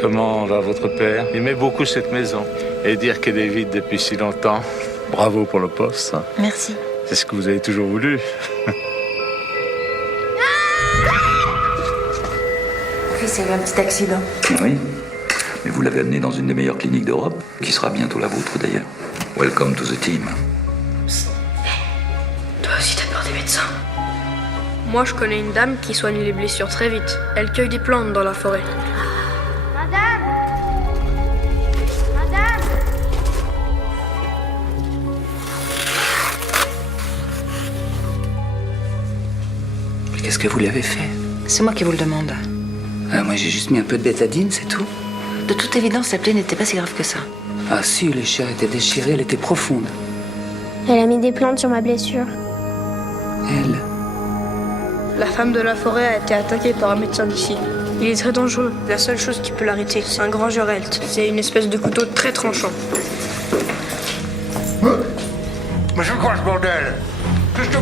Comment va votre père? Il aimait beaucoup cette maison. Et dire qu'elle est vide depuis si longtemps, bravo pour le poste. Merci. C'est ce que vous avez toujours voulu. Mon fils a eu un petit accident. Oui, mais vous l'avez amené dans une des meilleures cliniques d'Europe, qui sera bientôt la vôtre d'ailleurs. Welcome to the team. Toi aussi t'as peur des médecins? Moi, je connais une dame qui soigne les blessures très vite. Elle cueille des plantes dans la forêt. Madame! Madame! Mais qu'est-ce que vous lui avez fait? C'est moi qui vous le demande. Moi, j'ai juste mis un peu de bétadine, c'est tout. De toute évidence, la plaie n'était pas si grave que ça. Ah si, les chairs étaient déchirées, elle était profonde. Elle a mis des plantes sur ma blessure. Elle? La femme de la forêt a été attaquée par un médecin d'ici. Il est très dangereux. La seule chose qui peut l'arrêter, c'est un grand jurelt. C'est une espèce de couteau très tranchant. Mais c'est quoi ce bordel? Qu'est-ce que...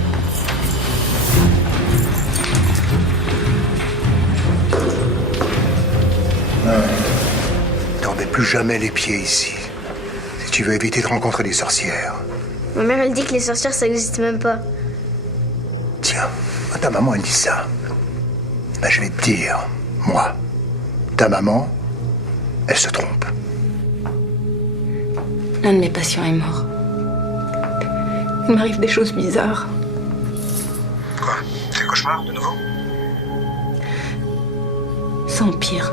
N'en mets plus jamais les pieds ici. Si tu veux éviter de rencontrer des sorcières. Ma mère, elle dit que les sorcières, ça n'existe même pas. Tiens, ta maman, elle dit ça. Ben, je vais te dire, moi, ta maman, elle se trompe. L'un de mes patients est mort. Il m'arrive des choses bizarres. Quoi? Des cauchemars, de nouveau? Ça empire.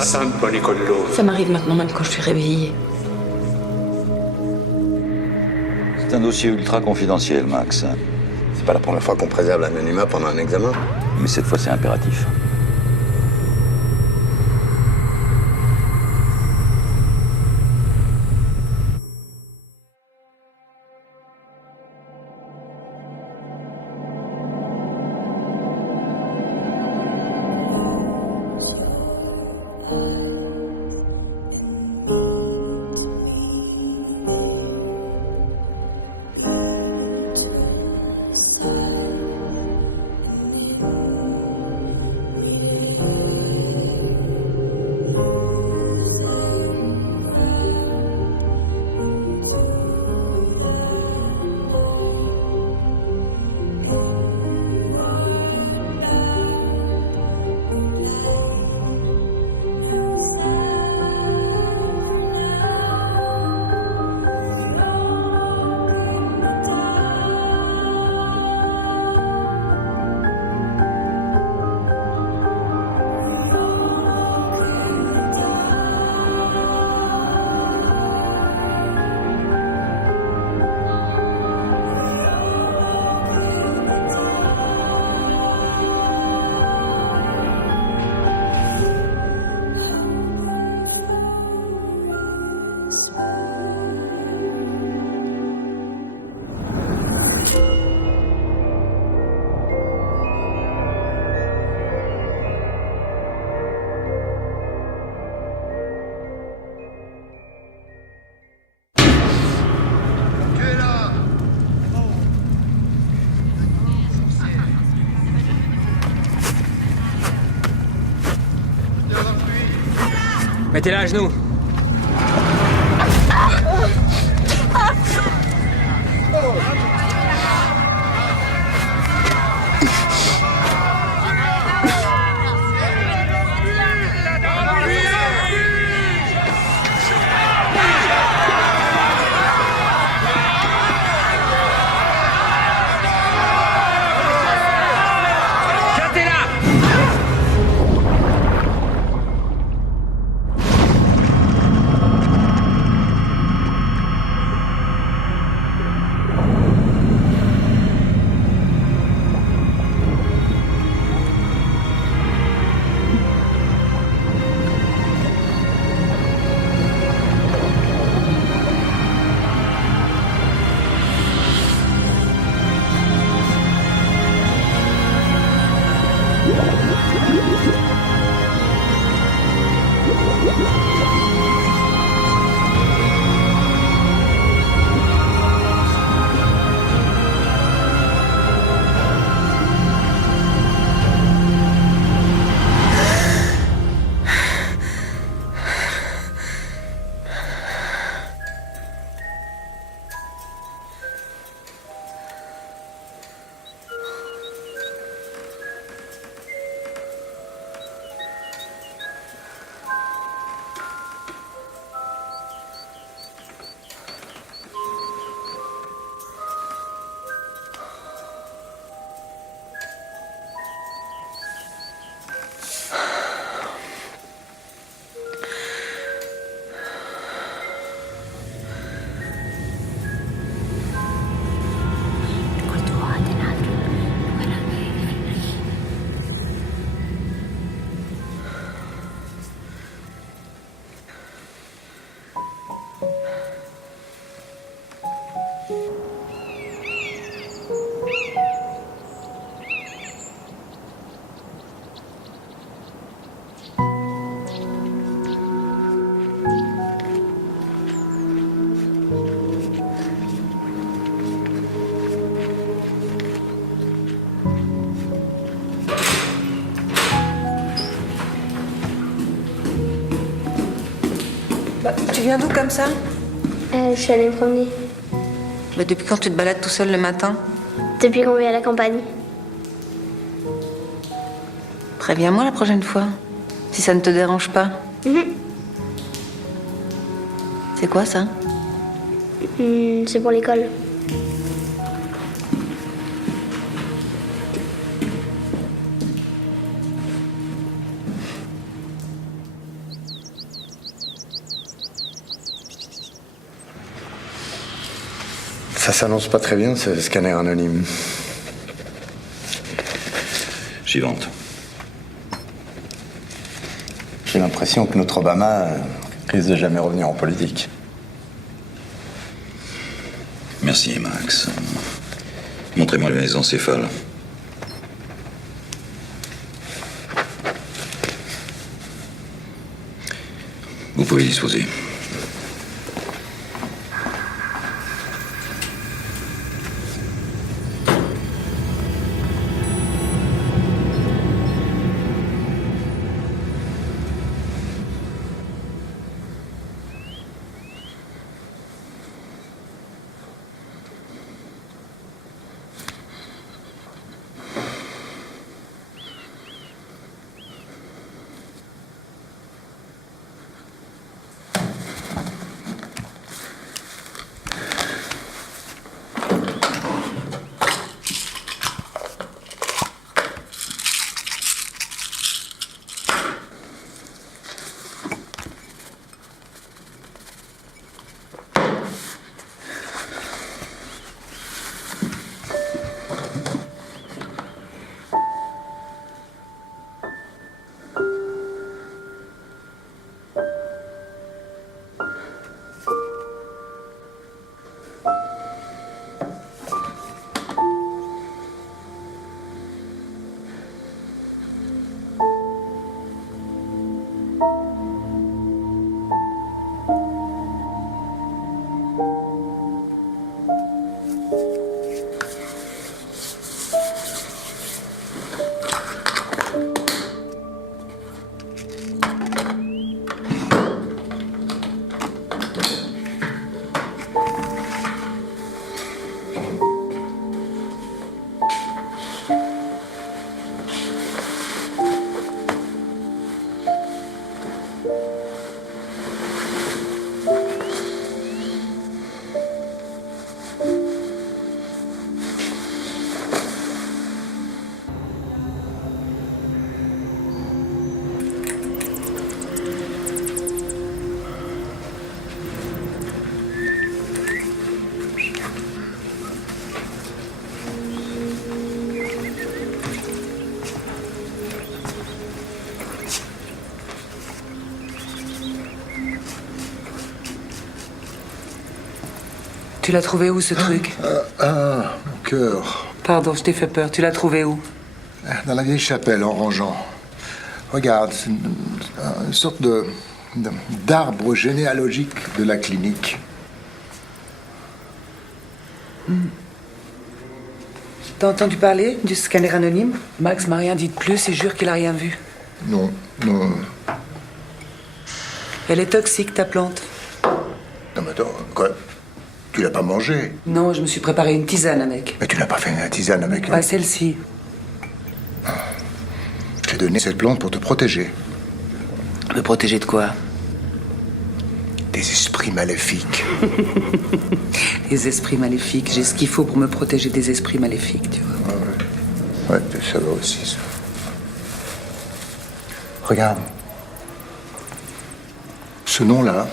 Saint-Ponicollo. Ça m'arrive maintenant même quand je suis réveillée. C'est un dossier ultra confidentiel, Max. C'est pas la première fois qu'on préserve l'anonymat pendant un examen. Mais cette fois, c'est impératif. Mettez-la à genoux. Tu viens d'où comme ça? Je suis allée me promener. Bah, depuis quand tu te balades tout seul le matin? Depuis qu'on vit à la campagne. Préviens-moi la prochaine fois, si ça ne te dérange pas. C'est quoi ça? C'est pour l'école. Ça s'annonce pas très bien, ce scanner anonyme. Suivante. J'ai l'impression que notre Obama risque de jamais revenir en politique. Merci, Max. Montrez-moi les encéphales. Vous pouvez disposer. Tu l'as trouvé où, ce truc? Mon cœur. Pardon, je t'ai fait peur. Tu l'as trouvé où? Dans la vieille chapelle, en rangeant. Regarde, c'est une sorte d'arbre généalogique de la clinique. T'as entendu parler du scanner anonyme? Max m'a rien dit de plus et jure qu'il a rien vu. Non. Elle est toxique, ta plante. Non, mais attends, quoi? Tu l'as pas mangée? Non, je me suis préparé une tisane avec. Mais tu n'as pas fait une tisane avec... Pas celle-ci. Je t'ai donné cette plante pour te protéger. Me protéger de quoi? Des esprits maléfiques. Les esprits maléfiques. J'ai ce qu'il faut pour me protéger des esprits maléfiques, tu vois. Ouais, ça va aussi, ça. Regarde. Ce nom-là,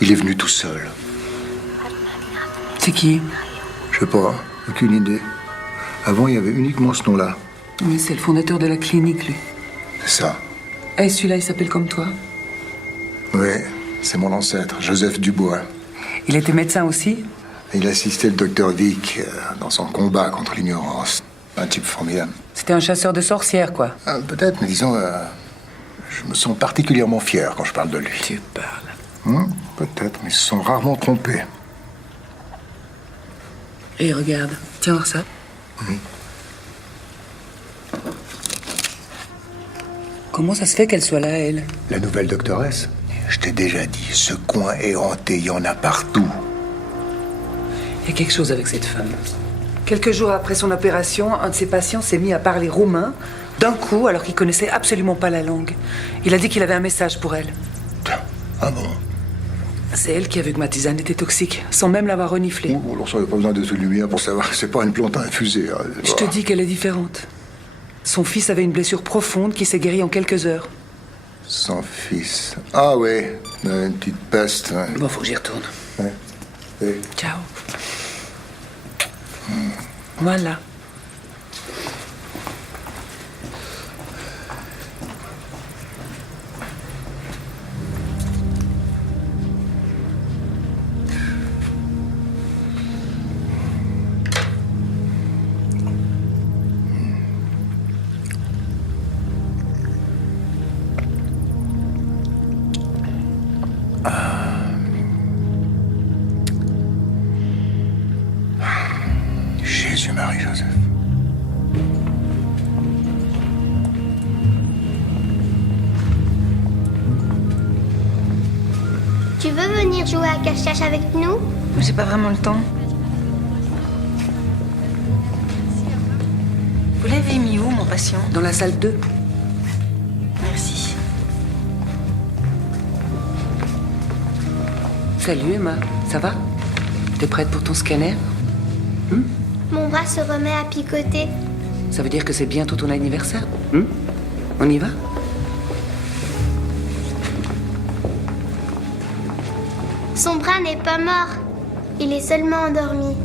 il est venu tout seul. C'est qui? Je sais pas, aucune idée. Avant, il y avait uniquement ce nom-là. Oui, c'est le fondateur de la clinique, lui. C'est ça. Et celui-là, il s'appelle comme toi? Oui, c'est mon ancêtre, Joseph Dubois. Il était médecin aussi? Il assistait le docteur Vick dans son combat contre l'ignorance. Un type formidable. C'était un chasseur de sorcières, quoi. Peut-être, mais disons, je me sens particulièrement fier quand je parle de lui. Tu parles. Peut-être, mais ils se sont rarement trompés. Et regarde, tiens voir ça. Comment ça se fait qu'elle soit là, elle? La nouvelle doctoresse. je t'ai déjà dit, ce coin est hanté, il y en a partout. Il y a quelque chose avec cette femme. Quelques jours après son opération, un de ses patients s'est mis à parler roumain d'un coup alors qu'il connaissait absolument pas la langue. Il a dit qu'il avait un message pour elle. Ah bon? C'est elle qui a vu que ma tisane était toxique, sans même l'avoir reniflée. Oh, alors ça, il n'y a pas besoin de lumière pour savoir que c'est pas une plante infusée. Hein. Je te dis qu'elle est différente. Son fils avait une blessure profonde qui s'est guérie en quelques heures. Son fils. Ah ouais, une petite peste. Ouais. Bon, faut que j'y retourne. Ouais. Ouais. Ciao. Voilà. Jésus, Marie-Joseph. Tu veux venir jouer à cache-cache avec nous? J'ai pas vraiment le temps. Vous l'avez mis où, mon patient? Dans la salle 2. Merci. Salut Emma, ça va? T'es prête pour ton scanner? Mon bras se remet à picoter. Ça veut dire que c'est bientôt ton anniversaire? On y va? Son bras n'est pas mort. Il est seulement endormi.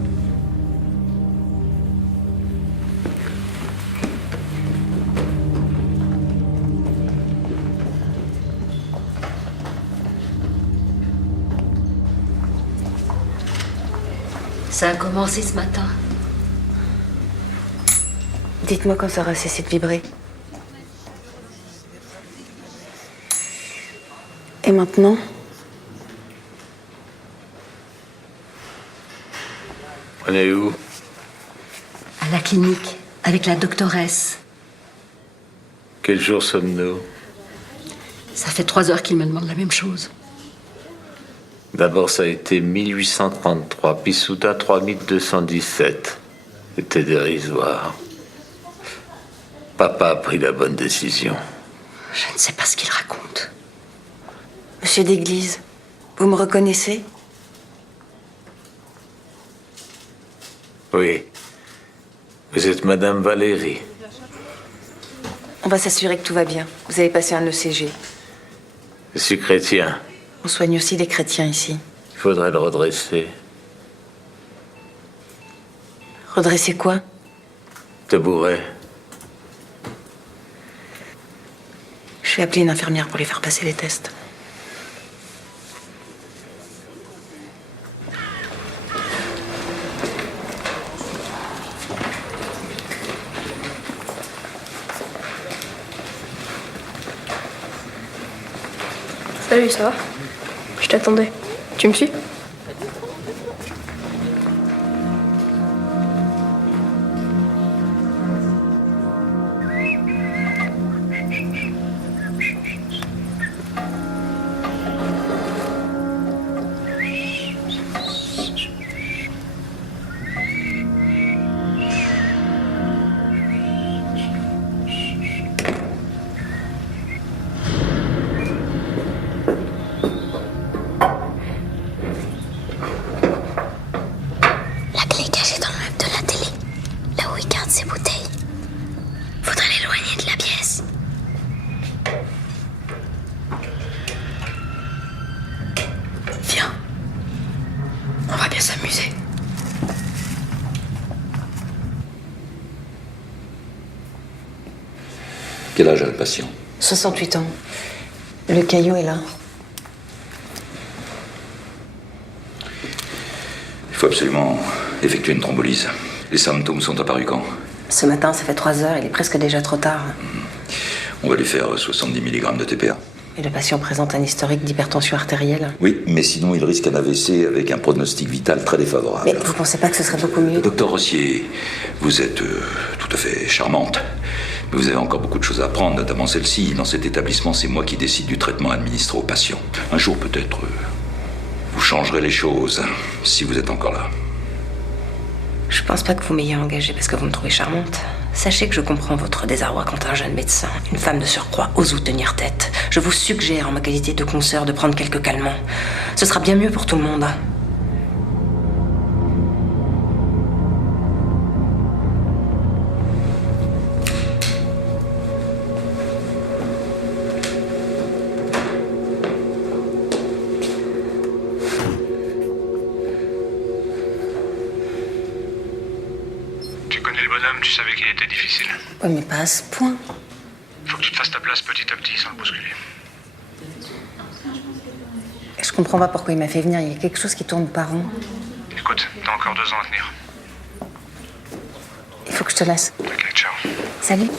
Ça a commencé ce matin. Dites-moi quand ça aura cessé de vibrer. Et maintenant? On est où? À la clinique, avec la doctoresse. Quel jour sommes-nous? Ça fait 3 heures qu'il me demande la même chose. D'abord, ça a été 1833, puis soudain 3217. C'était dérisoire. Papa a pris la bonne décision. Je ne sais pas ce qu'il raconte. Monsieur d'Église, vous me reconnaissez? Oui. Vous êtes Madame Valérie. On va s'assurer que tout va bien. Vous avez passé un ECG. Je suis chrétien. On soigne aussi les chrétiens ici. Il faudrait le redresser. Redresser quoi? Tabouret. Je vais appeler une infirmière pour lui faire passer les tests. Salut, ça va? Je t'attendais. Tu me suis? La clé est cachée dans le meuble de la télé, là où il garde ses bouteilles. Faudrait l'éloigner de la pièce. Viens. On va bien s'amuser. Quel âge a le patient? 68 ans. Le caillot est là. Il faut absolument effectuer une thrombolyse. Les symptômes sont apparus quand? Ce matin, ça fait 3 heures, il est presque déjà trop tard. On va lui faire 70 mg de TPA. Et le patient présente un historique d'hypertension artérielle. Oui, mais sinon il risque un AVC avec un pronostic vital très défavorable. Mais vous pensez pas que ce serait beaucoup mieux? Docteur Rossier, vous êtes tout à fait charmante. Mais vous avez encore beaucoup de choses à apprendre, notamment celle-ci. Dans cet établissement, c'est moi qui décide du traitement administré aux patients. Un jour, peut-être, vous changerez les choses, si vous êtes encore là. Je pense pas que vous m'ayez engagée parce que vous me trouvez charmante. Sachez que je comprends votre désarroi quand un jeune médecin, une femme de surcroît, ose vous tenir tête. Je vous suggère, en ma qualité de consoeur, de prendre quelques calmants. Ce sera bien mieux pour tout le monde. Tu connais le bonhomme, tu savais qu'il était difficile. Ouais, mais pas à ce point. Faut que tu te fasses ta place petit à petit sans le bousculer. Je comprends pas pourquoi il m'a fait venir. Il y a quelque chose qui tourne pas rond. Écoute, t'as encore 2 ans à tenir. Il faut que je te laisse. T'inquiète, ciao. Salut.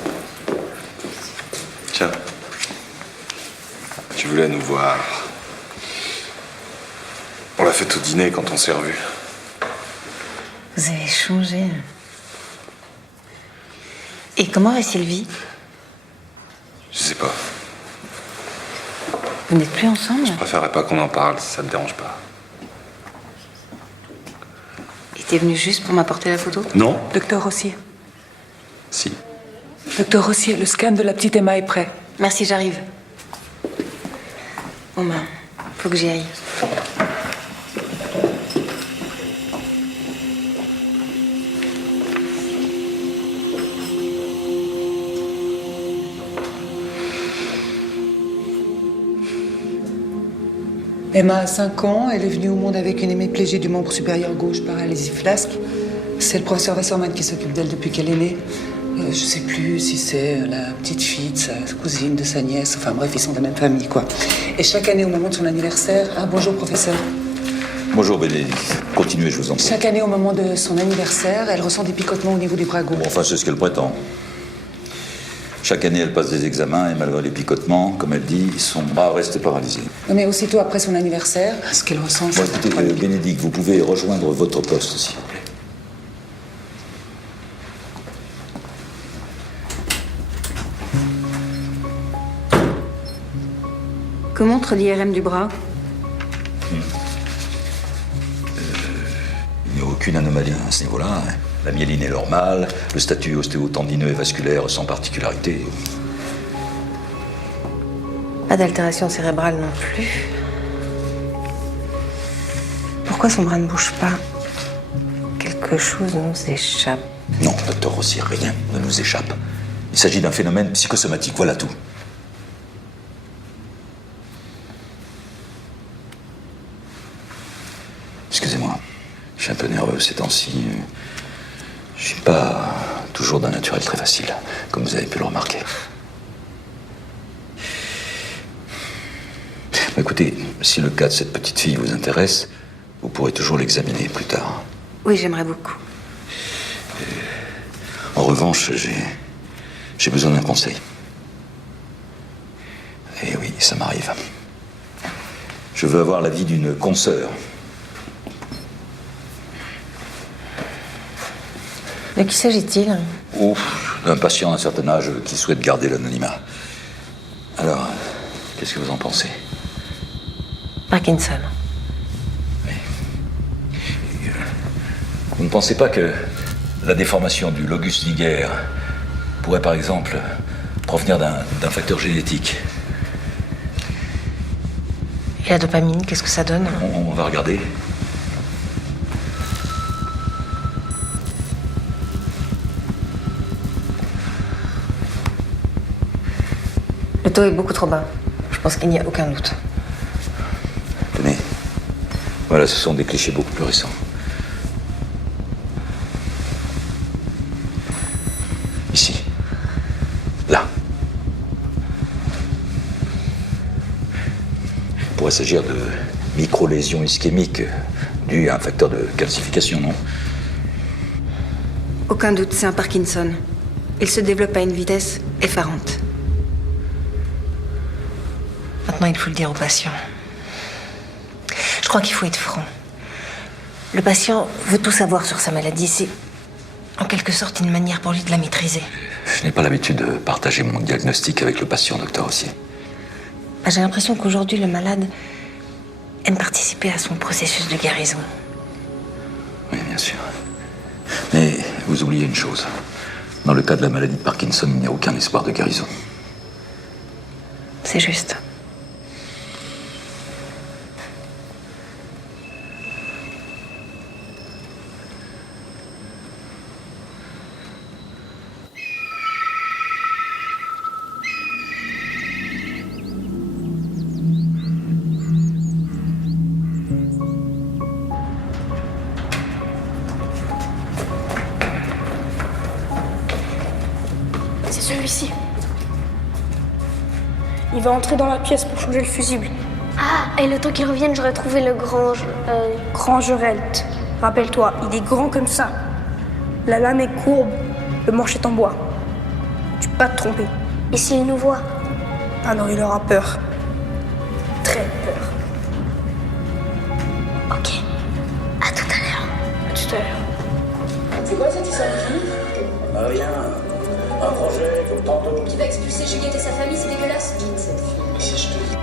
Tiens. Tu voulais nous voir. On l'a fait au dîner quand on s'est revus. Vous avez changé. Et comment est Sylvie? Je sais pas. Vous n'êtes plus ensemble? Je préférerais pas qu'on en parle si ça te dérange pas. Et t'es venu juste pour m'apporter la photo? Non. Docteur Rossier. Si. Docteur Rossier, le scan de la petite Emma est prêt. Merci, j'arrive. Bon ben, faut que j'y aille. Emma a 5 ans, elle est venue au monde avec une hémiplégie du membre supérieur gauche, paralysie flasque. C'est le professeur Wasserman qui s'occupe d'elle depuis qu'elle est née. Je sais plus si c'est la petite fille de sa cousine, de sa nièce, enfin bref, ils sont de la même famille, quoi. Et chaque année, au moment de son anniversaire... Ah, bonjour, professeur. Bonjour, Bénédicte. Continuez, je vous en prie. Chaque année, au moment de son anniversaire, elle ressent des picotements au niveau du bras gauche. Bon, enfin, c'est ce qu'elle prétend. Chaque année, elle passe des examens et malgré les picotements, comme elle dit, son bras reste paralysé. Non, mais aussitôt après son anniversaire, ce qu'elle ressent... Bon, écoutez, Bénédicte, vous pouvez rejoindre votre poste, s'il vous plaît. Que montre l'IRM du bras? Il n'y a aucune anomalie à ce niveau-là. La myéline est normale, le statut ostéotendineux et vasculaire sans particularité. Pas d'altération cérébrale non plus. Pourquoi son bras ne bouge pas? Quelque chose nous échappe. Non, docteur Rossier, rien ne nous échappe. Il s'agit d'un phénomène psychosomatique, voilà tout. Excusez-moi, je suis un peu nerveux ces temps-ci. Je suis pas toujours d'un naturel très facile, comme vous avez pu le remarquer. Écoutez, si le cas de cette petite fille vous intéresse, vous pourrez toujours l'examiner plus tard. Oui, j'aimerais beaucoup. En revanche, j'ai besoin d'un conseil. Et oui, ça m'arrive. Je veux avoir l'avis d'une consoeur. De qui s'agit-il? D'un patient d'un certain âge qui souhaite garder l'anonymat. Alors, qu'est-ce que vous en pensez? Parkinson. Oui. Vous ne pensez pas que la déformation du locus niger pourrait, par exemple, provenir d'un facteur génétique? Et la dopamine, qu'est-ce que ça donne? On va regarder. Le taux est beaucoup trop bas. Je pense qu'il n'y a aucun doute. Tenez. Voilà, ce sont des clichés beaucoup plus récents. Ici. Là. Il pourrait s'agir de micro-lésions ischémiques dues à un facteur de calcification, non? Aucun doute, c'est un Parkinson. Il se développe à une vitesse effarante. Maintenant, il faut le dire au patient. Je crois qu'il faut être franc. Le patient veut tout savoir sur sa maladie. C'est en quelque sorte une manière pour lui de la maîtriser. Je n'ai pas l'habitude de partager mon diagnostic avec le patient, docteur Rossier. J'ai l'impression qu'aujourd'hui, le malade aime participer à son processus de guérison. Oui, bien sûr. Mais vous oubliez une chose. Dans le cas de la maladie de Parkinson, il n'y a aucun espoir de guérison. C'est juste. C'est celui-ci. Il va entrer dans la pièce pour changer le fusible. Ah, et le temps qu'il revienne, j'aurais trouvé le grand... Grand Jurelt. Rappelle-toi, il est grand comme ça. La lame est courbe, le manche est en bois. Tu peux pas te tromper. Et s'il nous voit? Alors il aura peur. Très peur. Ok. À tout à l'heure. À tout à l'heure. C'est quoi cette histoire de famille? Rien. Un projet, comme tantôt. Qui va expulser Juliette et sa famille, c'est dégueulasse. Quitte cette fille. Mais si je te dis.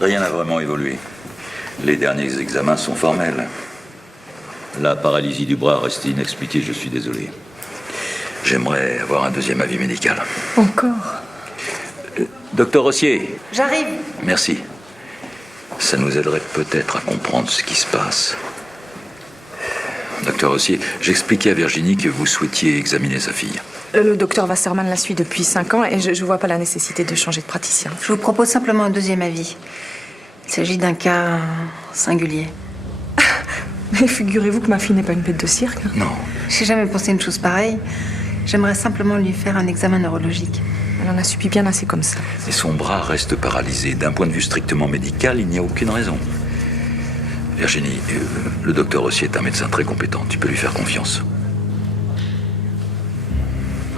Rien n'a vraiment évolué. Les derniers examens sont formels. La paralysie du bras reste inexpliquée, je suis désolé. J'aimerais avoir un deuxième avis médical. Encore? Docteur Rossier. J'arrive. Merci. Ça nous aiderait peut-être à comprendre ce qui se passe. Docteur Rossier, j'expliquais à Virginie que vous souhaitiez examiner sa fille. Le docteur Wasserman la suit depuis 5 ans et je vois pas la nécessité de changer de praticien. Je vous propose simplement un deuxième avis. Il s'agit d'un cas singulier. Mais figurez-vous que ma fille n'est pas une bête de cirque. Non. J'ai jamais pensé une chose pareille. J'aimerais simplement lui faire un examen neurologique. Elle en a subi bien assez comme ça. Et son bras reste paralysé. D'un point de vue strictement médical, il n'y a aucune raison. Virginie, le docteur Rossier est un médecin très compétent. Tu peux lui faire confiance.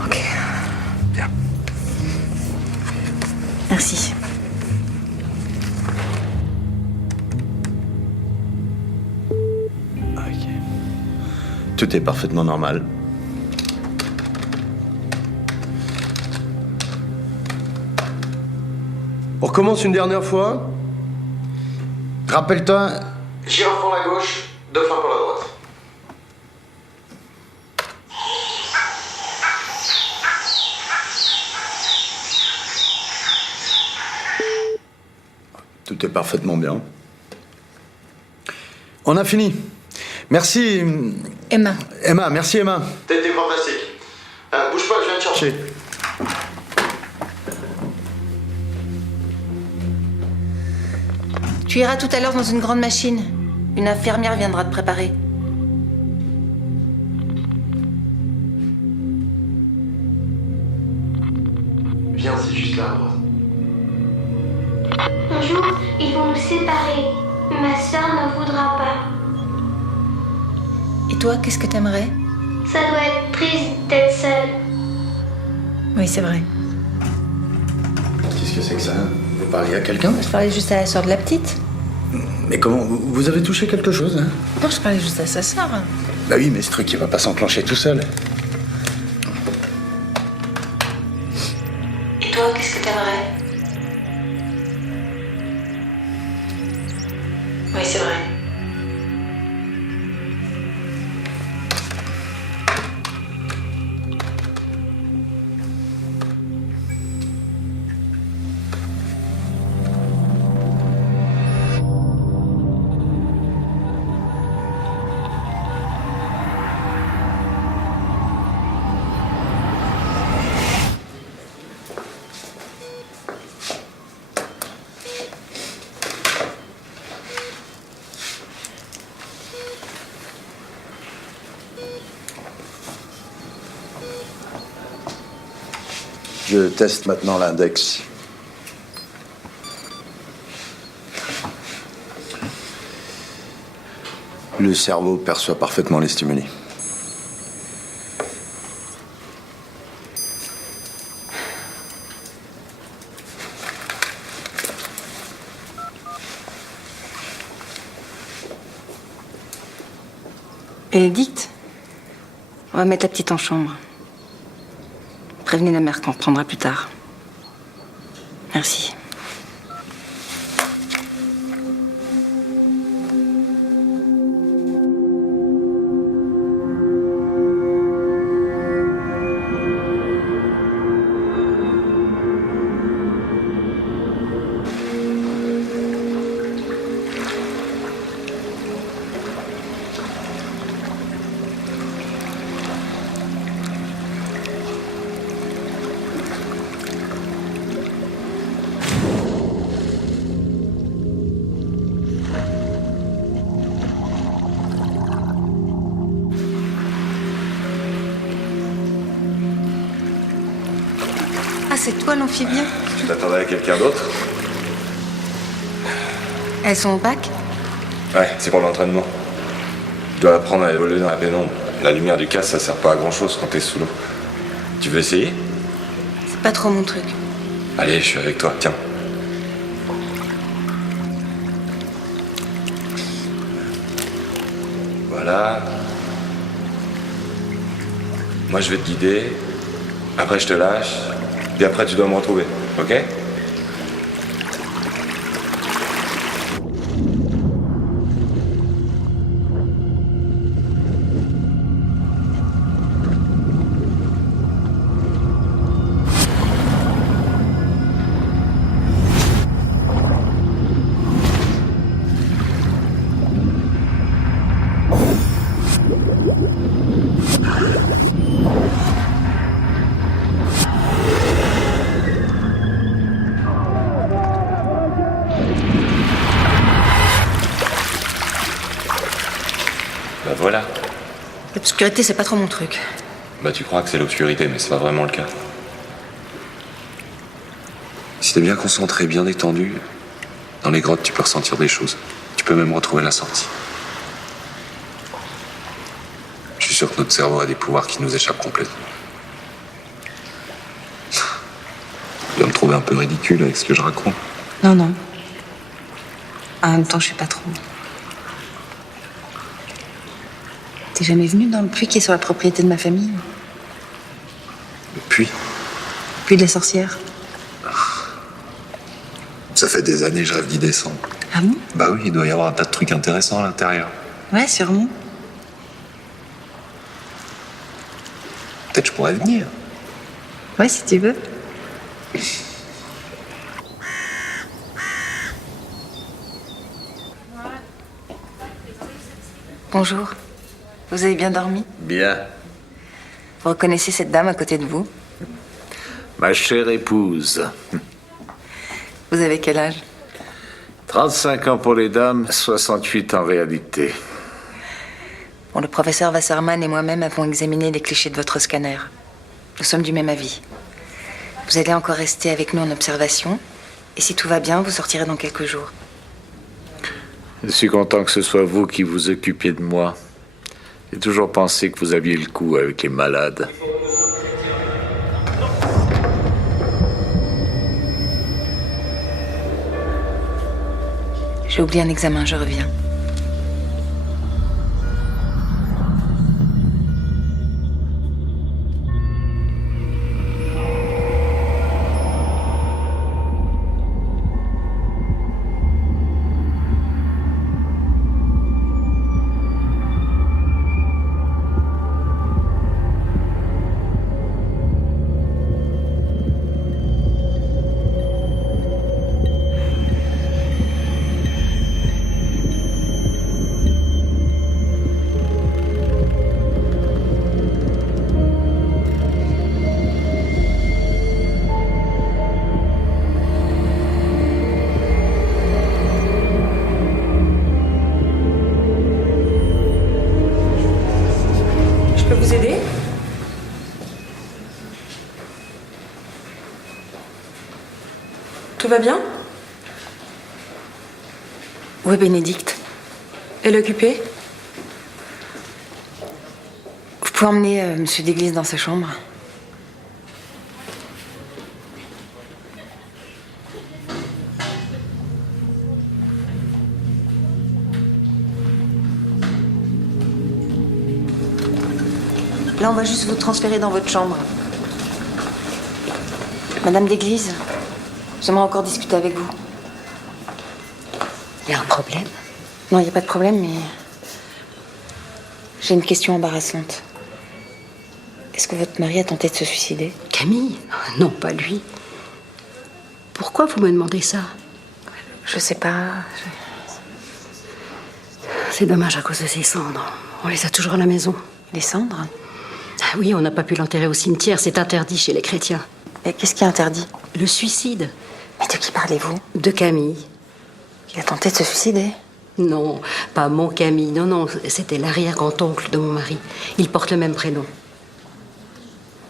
Ok. Bien. Merci. Ok. Tout est parfaitement normal. On recommence une dernière fois. Rappelle-toi. Girafe pour la gauche, dauphin pour la droite. Tout est parfaitement bien. On a fini. Merci. Emma. Emma, merci Emma. T'as été fantastique. Bouge pas, je viens te chercher. Tu iras tout à l'heure dans une grande machine. Une infirmière viendra te préparer. Viens, c'est juste là à droite. Un jour, ils vont nous séparer. Ma sœur n'en voudra pas. Et toi, qu'est-ce que t'aimerais? Ça doit être triste d'être seule. Oui, c'est vrai. Qu'est-ce que c'est que ça? Vous parliez à quelqu'un? Je parlais juste à la sœur de la petite. Mais comment? Vous avez touché quelque chose, hein? Non, je parlais juste à sa sœur. Bah oui, mais ce truc, il va pas s'enclencher tout seul. Et toi, qu'est-ce que t'aimerais? Oui, c'est vrai. Je teste maintenant l'index. Le cerveau perçoit parfaitement les stimuli. Bénédicte, on va mettre la petite en chambre. Prévenez la mère qu'on reprendra plus tard. Merci. Ah, c'est toi l'amphibien? Tu t'attendais à quelqu'un d'autre? Elles sont au bac? Ouais, c'est pour l'entraînement. Tu dois apprendre à évoluer dans la pénombre. La lumière du casque, ça sert pas à grand chose quand t'es sous l'eau. Tu veux essayer? C'est pas trop mon truc. Allez, je suis avec toi, tiens. Voilà. Moi, je vais te guider. Après, je te lâche. Puis après, tu dois me retrouver, ok? Bah voilà. L'obscurité, c'est pas trop mon truc. Bah tu crois que c'est l'obscurité, mais c'est pas vraiment le cas. Si t'es bien concentré, bien détendu, dans les grottes, tu peux ressentir des choses. Tu peux même retrouver la sortie. Je suis sûr que notre cerveau a des pouvoirs qui nous échappent complètement. Tu vas me trouver un peu ridicule avec ce que je raconte. Non, non. En même temps, je sais pas trop. T'es jamais venu dans le puits qui est sur la propriété de ma famille? Le puits? Le puits de la sorcière. Ça fait des années que je rêve d'y descendre. Ah bon? Bah oui, il doit y avoir un tas de trucs intéressants à l'intérieur. Ouais, sûrement. Peut-être je pourrais venir. Ouais, si tu veux. Bonjour. Vous avez bien dormi? Bien. Vous reconnaissez cette dame à côté de vous? Ma chère épouse. Vous avez quel âge? 35 ans pour les dames, 68 en réalité. Bon, le professeur Wasserman et moi-même avons examiné les clichés de votre scanner. Nous sommes du même avis. Vous allez encore rester avec nous en observation. Et si tout va bien, vous sortirez dans quelques jours. Je suis content que ce soit vous qui vous occupiez de moi. J'ai toujours pensé que vous aviez le coup avec les malades. J'ai oublié un examen, je reviens. Je peux vous aider? Tout va bien? Où est Bénédicte? Elle est occupée? Vous pouvez emmener Monsieur d'église dans sa chambre? Là, on va juste vous transférer dans votre chambre. Madame d'église, j'aimerais encore discuter avec vous. Il y a un problème? Non, il n'y a pas de problème, mais j'ai une question embarrassante. Est-ce que votre mari a tenté de se suicider? Camille? Non, pas lui. Pourquoi vous me demandez ça? Je sais pas. C'est dommage à cause de ces cendres. On les a toujours à la maison. Les cendres? Ah oui, on n'a pas pu l'enterrer au cimetière. C'est interdit chez les chrétiens. Et qu'est-ce qui est interdit? Le suicide. Mais de qui parlez-vous? De Camille. Il a tenté de se suicider? Non, pas mon Camille. Non, non, c'était l'arrière-grand-oncle de mon mari. Il porte le même prénom.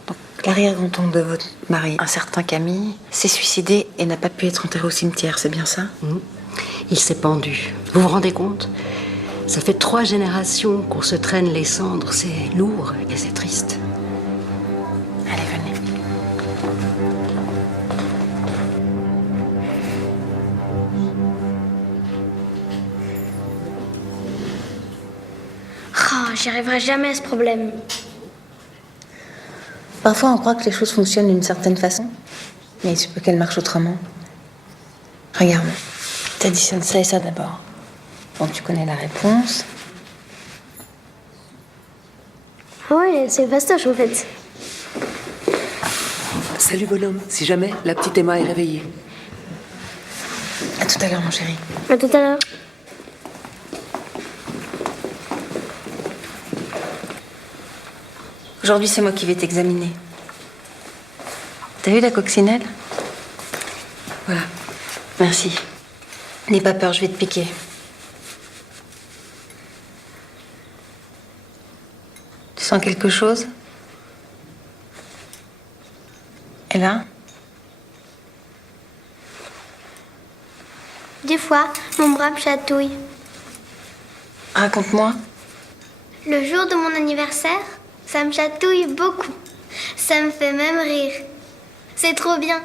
Donc, l'arrière-grand-oncle de votre mari, un certain Camille, s'est suicidé et n'a pas pu être enterré au cimetière, c'est bien ça? Il s'est pendu. Vous vous rendez compte? Ça fait 3 générations qu'on se traîne les cendres. C'est lourd et c'est triste. Allez, venez. Oh, j'y arriverai jamais à ce problème. Parfois, on croit que les choses fonctionnent d'une certaine façon, mais il se peut qu'elles marchent autrement. Regarde, t'additionnes ça et ça d'abord. Donc tu connais la réponse. Ah ouais, c'est fastoche en fait. Salut bonhomme, si jamais la petite Emma est réveillée. À tout à l'heure, mon chéri. À tout à l'heure. Aujourd'hui, c'est moi qui vais t'examiner. T'as vu la coccinelle? Voilà. Merci. N'aie pas peur, je vais te piquer. Tu sens quelque chose? Et là? Des fois, mon bras me chatouille. Raconte-moi. Le jour de mon anniversaire, ça me chatouille beaucoup. Ça me fait même rire. C'est trop bien.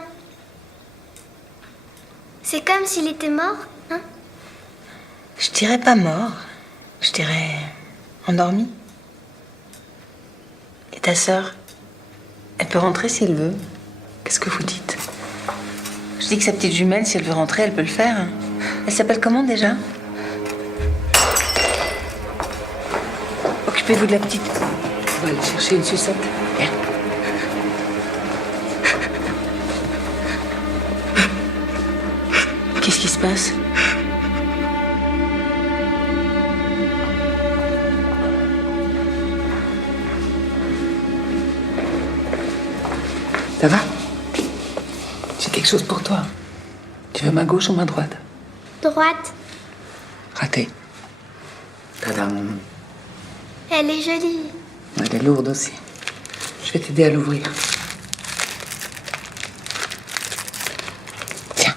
C'est comme s'il était mort, hein? Je dirais pas mort. Je dirais endormi. Et ta sœur, elle peut rentrer si elle veut. Qu'est-ce que vous dites? Je dis que sa petite jumelle, si elle veut rentrer, elle peut le faire. Elle s'appelle comment déjà? Occupez-vous de la petite. On va aller chercher une sucette. Viens. Qu'est-ce qui se passe? Ça va? J'ai quelque chose pour toi. Tu veux ma gauche ou ma droite? Droite. Raté. Tadam. Elle est jolie. Elle est lourde aussi. Je vais t'aider à l'ouvrir. Tiens.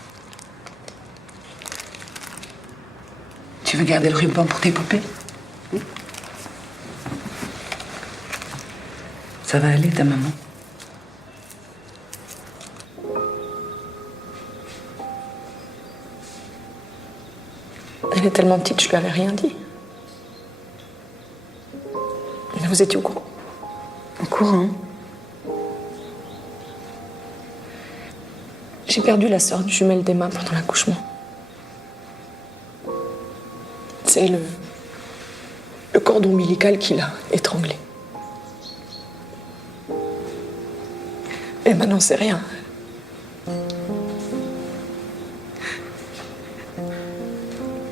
Tu veux garder le ruban pour tes poupées? Ça va aller, ta maman? Elle est tellement petite, je lui avais rien dit. Mais vous étiez au courant? Au courant? J'ai perdu la sœur jumelle d'Emma pendant l'accouchement. C'est le cordon ombilical qui l'a étranglée. Emma n'en sait rien.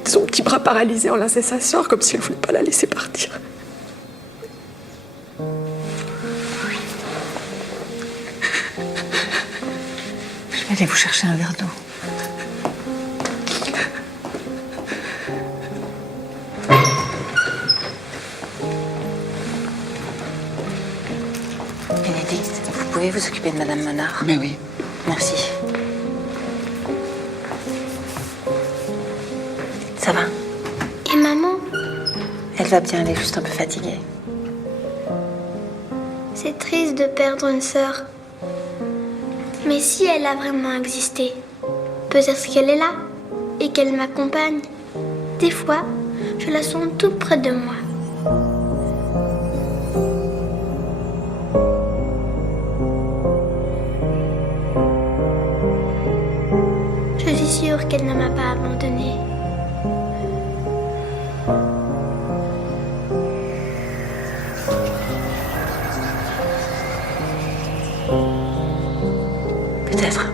Son petit bras paralysé enlaçait sa sœur comme si elle ne voulait pas la laisser partir. Je vais aller vous chercher un verre d'eau. Bénédicte, vous pouvez vous occuper de Madame Menard? Mais oui. Merci. Ça va? Et maman? Elle va bien, elle est juste un peu fatiguée. C'est triste de perdre une sœur. Mais si elle a vraiment existé, peut-être qu'elle est là et qu'elle m'accompagne. Des fois, je la sens tout près de moi. Je suis sûre qu'elle ne m'a pas abandonnée. Peut-être.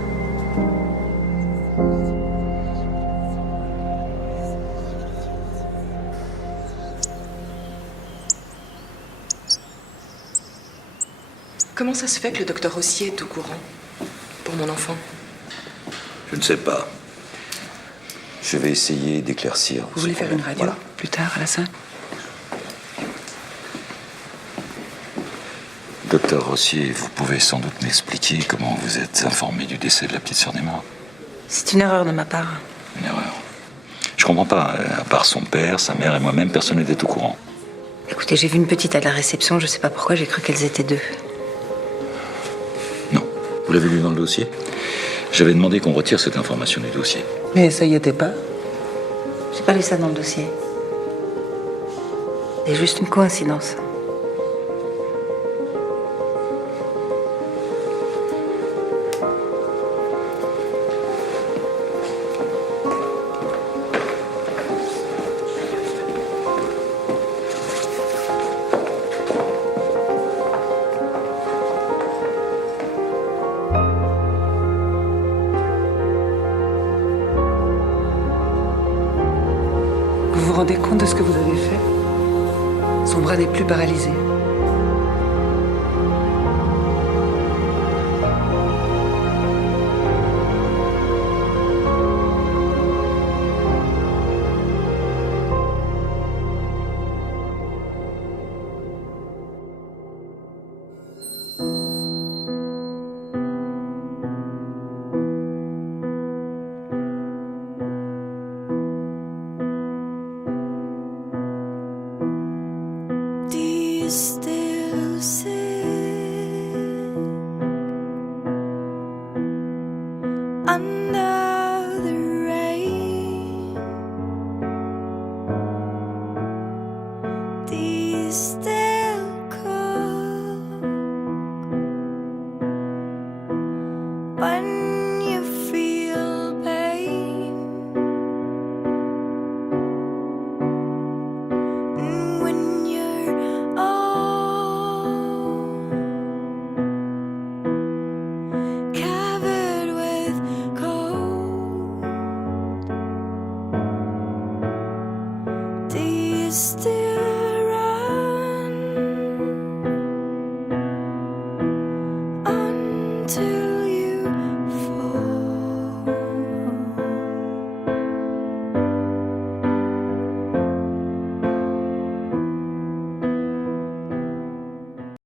Comment ça se fait que le docteur Rossier est au courant pour mon enfant? Je ne sais pas. Je vais essayer d'éclaircir. Vous voulez faire une radio Voilà. plus tard, à la 5? Docteur Rossier, vous pouvez sans doute m'expliquer comment vous êtes informé du décès de la petite sœur d'Emma? C'est une erreur de ma part. Une erreur. Je comprends pas. À part son père, sa mère et moi-même, personne n'était au courant. Écoutez, j'ai vu une petite à la réception, je sais pas pourquoi, j'ai cru qu'elles étaient deux. Vous l'avez lu dans le dossier? J'avais demandé qu'on retire cette information du dossier. Mais ça y était pas? J'ai pas lu ça dans le dossier. C'est juste une coïncidence. Vous vous rendez compte de ce que vous avez fait? Son bras n'est plus paralysé. Still sit under the rain. Do you still cook when you feel pain? And when you're covered with cold, do you still